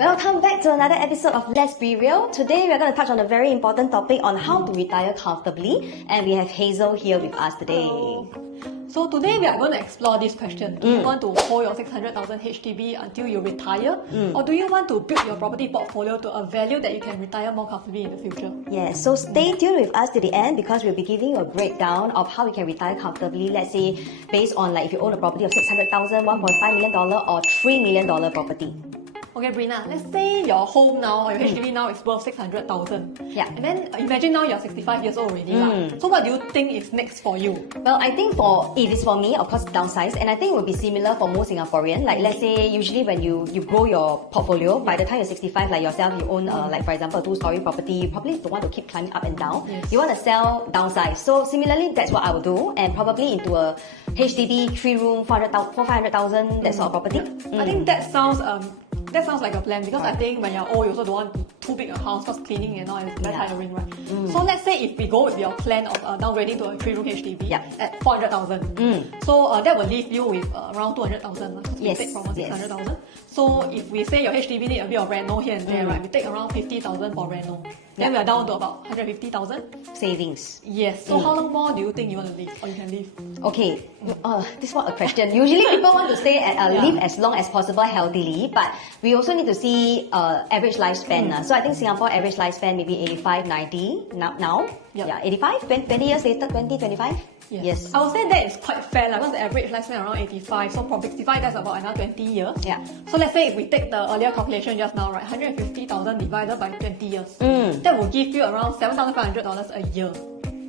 Welcome back to another episode of Let's Be Real. Today we are going to touch on a very important topic on how to retire comfortably, and we have Hazel here with us today. Hello. So today we are going to explore this question. Do you want to hold your 600,000 HDB until you retire? Or do you want to build your property portfolio to a value that you can retire more comfortably in the future? Yes, so stay tuned with us to the end because we'll be giving you a breakdown of how you can retire comfortably, let's say based on like if you own a property of 600,000, $1.5 million or $3 million property. Okay, Brina, let's say your home now or your HDB now is worth 600,000. Yeah. And then imagine now you're 65 years old already. So what do you think is next for you? Well, I think if it's for me, of course, downsize, and I think it will be similar for most Singaporean. Like, let's say, usually when you grow your portfolio, by the time you're 65, like yourself, you own, like for example, a 2-story property, you probably don't want to keep climbing up and down. Yes. You want to sell, downsize. So similarly, that's what I would do, and probably into a HDB 3-room, 500,000, that sort of property. I think that sounds like a plan because I think when you're old, you also don't want too big a house because cleaning and all is very tiring, right? So let's say if we go with your plan of downgrading to a 3-room HDB at 400,000, so that will leave you with around 200,000. Yes. We take from 600,000. So if we say your HDB need a bit of reno here and there, right? We take around 50,000 for reno. Then we are down to about 150,000 savings. Yes. So how long more do you think you want to live or you can live? Okay, this is not a question. Usually people want to stay live as long as possible healthily, but we also need to see average lifespan. So I think Singapore average lifespan maybe 85, 90 now. Yeah, 85, 20 years later, 20, 25. Yes. I would say that is quite fair because the average lifespan around 85. So from 65, that's about another 20 years. Yeah. So let's say if we take the earlier calculation just now, right, 150,000 divided by 20 years, that will give you around $7,500 a year.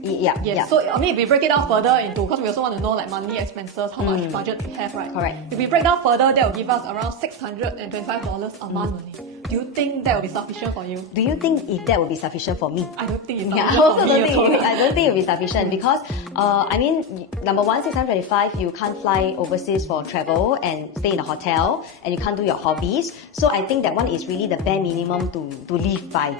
Yeah. So I mean, if we break it down further into, because we also want to know like monthly expenses, how much budget we have, right? Correct. If we break down further, that will give us around $625 a month only. Do you think that will be sufficient for you? Do you think if that will be sufficient for me? I don't think it's I sufficient also for me. I don't think it will be sufficient because, I mean, number one, 625, you can't fly overseas for travel and stay in a hotel, and you can't do your hobbies. So I think that one is really the bare minimum to live by.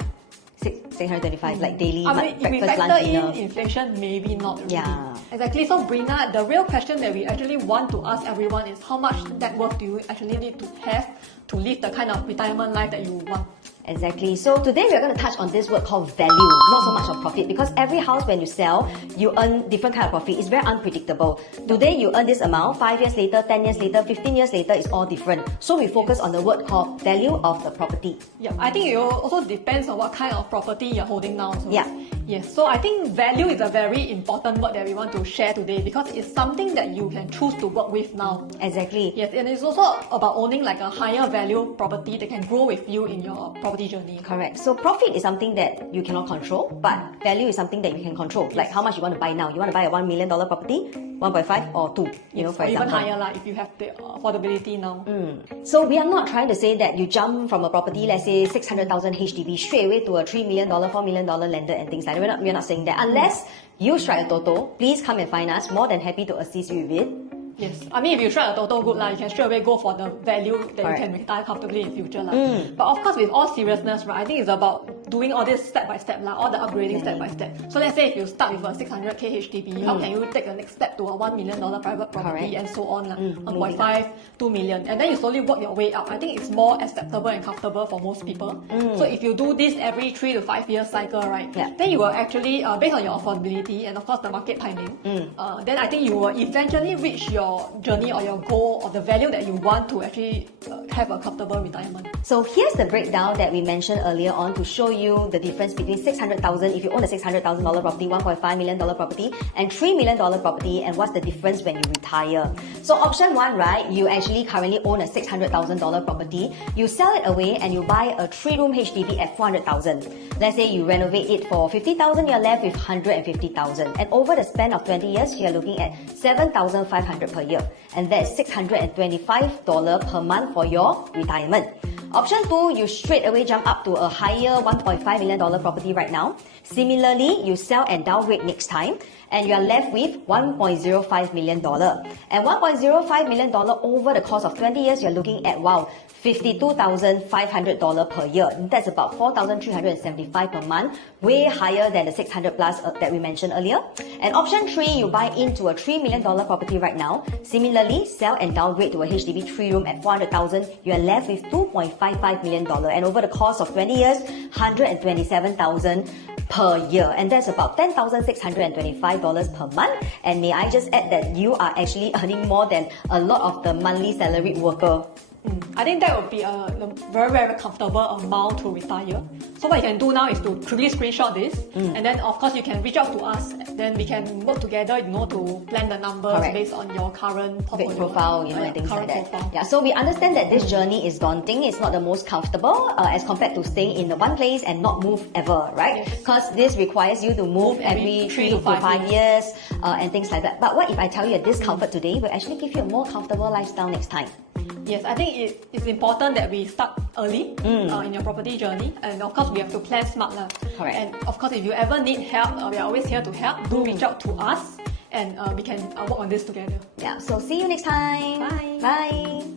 625, like daily, I mean, if we breakfast, factor lunch, in dinner. inflation, maybe not really. Yeah. Exactly. So Brina, the real question that we actually want to ask everyone is how much net worth do you actually need to have to live the kind of retirement life that you want? Exactly. So today we are going to touch on this word called value, not so much of profit, because every house when you sell, you earn different kind of profit. It's very unpredictable. Today you earn this amount, 5 years later, 10 years later, 15 years later, it's all different. So we focus on the word called value of the property. Yeah, I think it also depends on what kind of property you're holding now. So. Yeah. Yes, so I think value is a very important word that we want to share today because it's something that you can choose to work with now. Exactly. Yes, and it's also about owning like a higher value property that can grow with you in your property journey. Correct. So profit is something that you cannot control, but value is something that you can control. Like how much you want to buy now. You want to buy a $1 million property, 1.5 or 2, you know, for or example. even higher like, if you have the affordability now. So we are not trying to say that you jump from a property, let's say 600,000 HDB, straight away to a $3 million, $4 million lender and things like that. We're not saying that. Unless you strike a toto, please come and find us. More than happy to assist you with it. Yes, I mean if you strike a total good you can straight away go for the value that you can retire comfortably in future But of course with all seriousness, right, I think it's about doing all this step by step all the upgrading step by step. So let's say if you start with a 600k HDB, how can you take the next step to a $1 million private property and so on 1.5, 2 million, and then you slowly work your way up. I think it's more acceptable and comfortable for most people. So if you do this every 3 to 5 year cycle, right, then you will actually based on your affordability and of course the market timing, then I think you will eventually reach your journey or your goal or the value that you want to actually have a comfortable retirement. So here's the breakdown that we mentioned earlier on to show you the difference between 600,000 if you own a $600,000 property, $1.5 million property, and $3 million property, and what's the difference when you retire. So option 1, right, you actually currently own a $600,000 property, you sell it away and you buy a 3-room HDB at 400,000. Let's say you renovate it for 50,000, you're left with 150,000, and over the span of 20 years, you're looking at 7,500 per year, and that's $625 per month for your retirement. Option 2, you straight away jump up to a higher $1.5 million property right now. Similarly, you sell and downgrade next time, and you are left with $1.05 million. And $1.05 million over the course of 20 years, you're looking at, wow, $52,500 per year. That's about $4,375 per month, way higher than the 600 plus that we mentioned earlier. And option 3, you buy into a $3 million property right now. Similarly, sell and downgrade to a HDB 3-room at $400,000. You are left with $2.55 million. And over the course of 20 years, $127,000 per year, and that's about $10,625 per month. And may I just add that you are actually earning more than a lot of the monthly salaried worker. I think that would be a very, very comfortable amount to retire. So what you can do now is to quickly screenshot this, and then of course you can reach out to us. Then we can work together, to plan the numbers based on your current portfolio profile, and things like that. Yeah. So we understand that this journey is daunting. It's not the most comfortable as compared to staying in the one place and not move ever, right? Because this requires you to move every 3 to 5 years and things like that. But what if I tell you that this comfort today will actually give you a more comfortable lifestyle next time? Yes, I think it's important that we start early in your property journey, and of course we have to plan smart. Correct. And of course, if you ever need help, we are always here to help. Do reach out to us, and we can work on this together. Yeah, so see you next time. Bye. Bye.